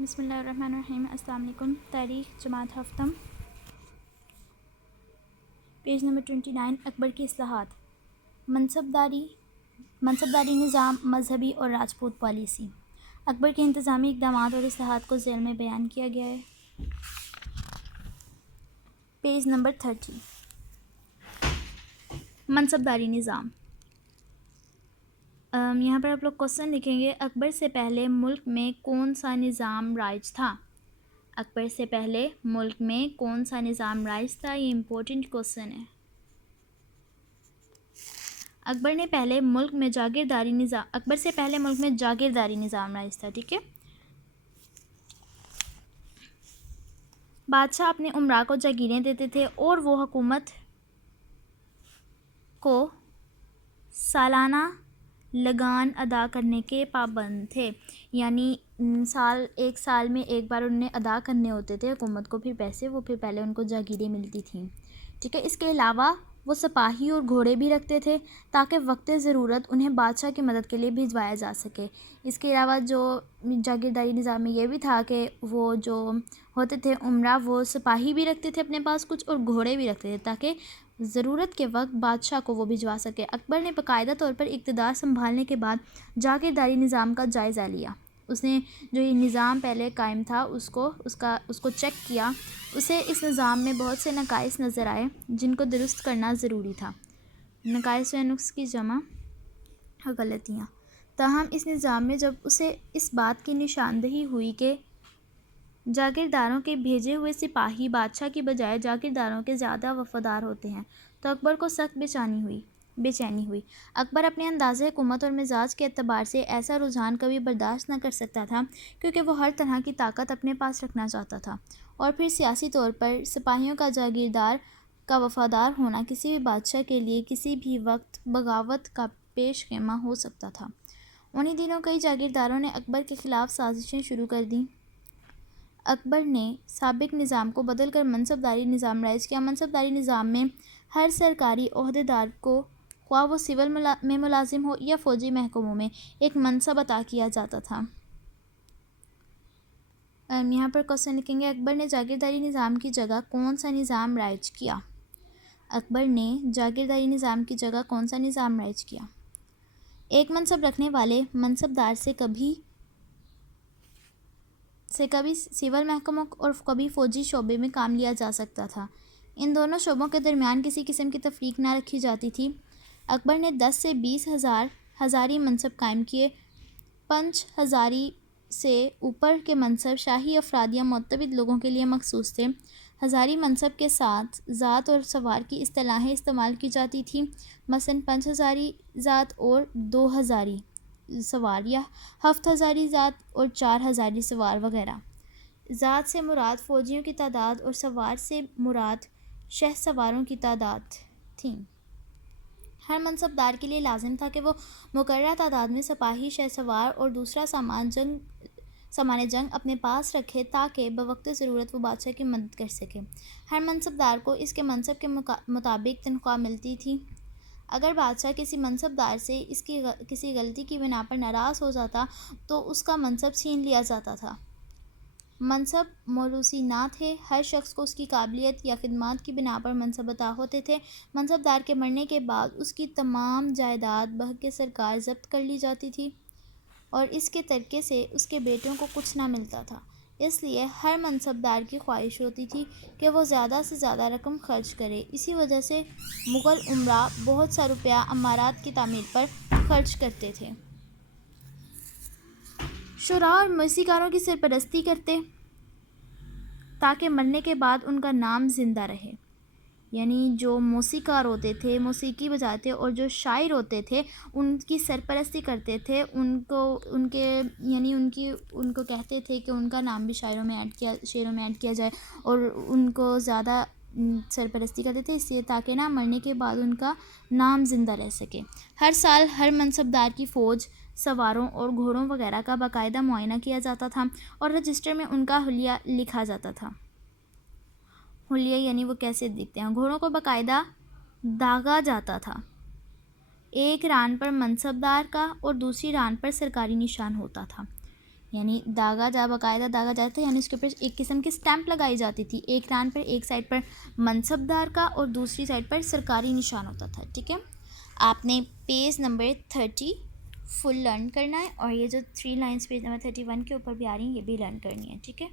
بسم اللہ الرحمن الرحیم۔ السلام علیکم۔ تاریخ جماعت ہفتم، پیج نمبر 29۔ اکبر کی اصلاحات، منصبداری نظام، مذہبی اور راجپوت پالیسی۔ اکبر کے انتظامی اقدامات اور اصلاحات کو ذیل میں بیان کیا گیا ہے۔ Page number 30۔ منصبداری نظام، یہاں پر آپ لوگ کوسچن لکھیں گے، اکبر سے پہلے ملک میں کون سا نظام رائج تھا؟ اکبر سے پہلے ملک میں کون سا نظام رائج تھا؟ یہ امپورٹنٹ کوسچن ہے۔ اکبر سے پہلے ملک میں جاگیرداری نظام رائج تھا، ٹھیک ہے۔ بادشاہ اپنے امراء کو جاگیریں دیتے تھے اور وہ حکومت کو سالانہ لگان ادا کرنے کے پابند تھے، یعنی ایک سال میں ایک بار انہیں ادا کرنے ہوتے تھے حکومت کو پیسے، وہ پھر پہلے ان کو جاگیریں ملتی تھیں، ٹھیک ہے۔ اس کے علاوہ وہ سپاہی اور گھوڑے بھی رکھتے تھے تاکہ وقت ضرورت انہیں بادشاہ کی مدد کے لیے بھجوایا جا سکے۔ اس کے علاوہ جو جاگیرداری نظام میں یہ بھی تھا کہ وہ جو ہوتے تھے امراء، وہ سپاہی بھی رکھتے تھے اپنے پاس کچھ اور گھوڑے بھی رکھتے تھے تاکہ ضرورت کے وقت بادشاہ کو وہ بھجوا سکے۔ اکبر نے باقاعدہ طور پر اقتدار سنبھالنے کے بعد جاگیرداری نظام کا جائزہ لیا۔ اس نے جو یہ نظام پہلے قائم تھا اس کو چیک کیا۔ اسے اس نظام میں بہت سے نقائص نظر آئے جن کو درست کرنا ضروری تھا۔ نقائص و نقص کی جمع غلطیاں۔ تاہم اس نظام میں جب اسے اس بات کی نشاندہی ہوئی کہ جاگیرداروں کے بھیجے ہوئے سپاہی بادشاہ کی بجائے جاگیرداروں کے زیادہ وفادار ہوتے ہیں تو اکبر کو سخت بے چینی ہوئی۔ اکبر اپنے انداز حکومت اور مزاج کے اعتبار سے ایسا رجحان کبھی برداشت نہ کر سکتا تھا، کیونکہ وہ ہر طرح کی طاقت اپنے پاس رکھنا چاہتا تھا، اور پھر سیاسی طور پر سپاہیوں کا جاگیردار کا وفادار ہونا کسی بھی بادشاہ کے لیے کسی بھی وقت بغاوت کا پیش خیمہ ہو سکتا تھا۔ انہی دنوں کئی جاگیرداروں نے اکبر کے خلاف سازشیں شروع کر دیں۔ اکبر نے سابق نظام کو بدل کر منصبداری نظام رائج کیا۔ منصبداری نظام میں ہر سرکاری عہدیدار کو، خواہ وہ سول میں ملازم ہو یا فوجی محکموں میں، ایک منصب عطا کیا جاتا تھا۔ یہاں پر کوسچن لکھیں گے، اکبر نے جاگیرداری نظام کی جگہ کون سا نظام رائج کیا؟ اکبر نے جاگیرداری نظام کی جگہ کون سا نظام رائج کیا؟ ایک منصب رکھنے والے منصبدار سے کبھی سول محکموں اور کبھی فوجی شعبے میں کام لیا جا سکتا تھا۔ ان دونوں شعبوں کے درمیان کسی قسم کی تفریق نہ رکھی جاتی تھی۔ اکبر نے 10 سے 20 ہزاری منصب قائم کیے۔ 5 ہزاری سے اوپر کے منصب شاہی افراد یا معتمد لوگوں کے لیے مخصوص تھے۔ ہزاری منصب کے ساتھ ذات اور سوار کی اصطلاحیں استعمال کی جاتی تھیں، مثلاً 5 ہزاری ذات اور 2 ہزاری سوار، یا 7 ہزاری ذات اور 4 ہزاری سوار وغیرہ۔ ذات سے مراد فوجیوں کی تعداد اور سوار سے مراد شہ سواروں کی تعداد تھی۔ ہر منصبدار کے لیے لازم تھا کہ وہ مقررہ تعداد میں سپاہی، شہ سوار اور دوسرا سامان جنگ اپنے پاس رکھے تاکہ بوقت ضرورت وہ بادشاہ کی مدد کر سکے۔ ہر منصبدار کو اس کے منصب کے مطابق تنخواہ ملتی تھی۔ اگر بادشاہ کسی منصبدار سے اس کی کسی غلطی کی بنا پر ناراض ہو جاتا تو اس کا منصب چھین لیا جاتا تھا۔ منصب موروثی نہ تھے، ہر شخص کو اس کی قابلیت یا خدمات کی بنا پر منصب عطا ہوتے تھے۔ منصبدار کے مرنے کے بعد اس کی تمام جائیداد بحق سرکار ضبط کر لی جاتی تھی اور اس کے ترکے سے اس کے بیٹوں کو کچھ نہ ملتا تھا۔ اس لیے ہر منصبدار کی خواہش ہوتی تھی کہ وہ زیادہ سے زیادہ رقم خرچ کرے۔ اسی وجہ سے مغل امراء بہت سا روپیہ عمارات کی تعمیر پر خرچ کرتے تھے۔ شعراء اور موسیقاروں کی سرپرستی کرتے تاکہ مرنے کے بعد ان کا نام زندہ رہے، یعنی جو موسیقار ہوتے تھے، موسیقی بجاتے، اور جو شاعر ہوتے تھے ان کی سرپرستی کرتے تھے، ان کو کہتے تھے کہ ان کا نام بھی شعروں میں ایڈ کیا جائے، اور ان کو زیادہ سرپرستی کرتے تھے اس لیے تاکہ مرنے کے بعد ان کا نام زندہ رہ سکے۔ ہر سال ہر منصبدار کی فوج، سواروں اور گھوڑوں وغیرہ کا باقاعدہ معائنہ کیا جاتا تھا اور رجسٹر میں ان کا حلیہ لکھا جاتا تھا۔ حلیہ یعنی وہ کیسے دکھتے ہیں۔ گھوڑوں کو باقاعدہ داغا جاتا تھا۔ ایک ران پر منصبدار کا اور دوسری ران پر سرکاری نشان ہوتا تھا۔ یعنی داغا جا باقاعدہ داغا جاتا تھا، یعنی اس کے اوپر ایک قسم کی اسٹیمپ لگائی جاتی تھی، ایک لائن پر ایک سائڈ پر منصب دار کا اور دوسری سائڈ پر سرکاری نشان ہوتا تھا. ٹھیک ہے، آپ نے پیج نمبر 30 فل لرن کرنا ہے، اور یہ جو 3 لائنس پیج نمبر 31 کے اوپر بھی آ رہی ہیں یہ بھی لرن کرنی ہے. ٹھیک ہے.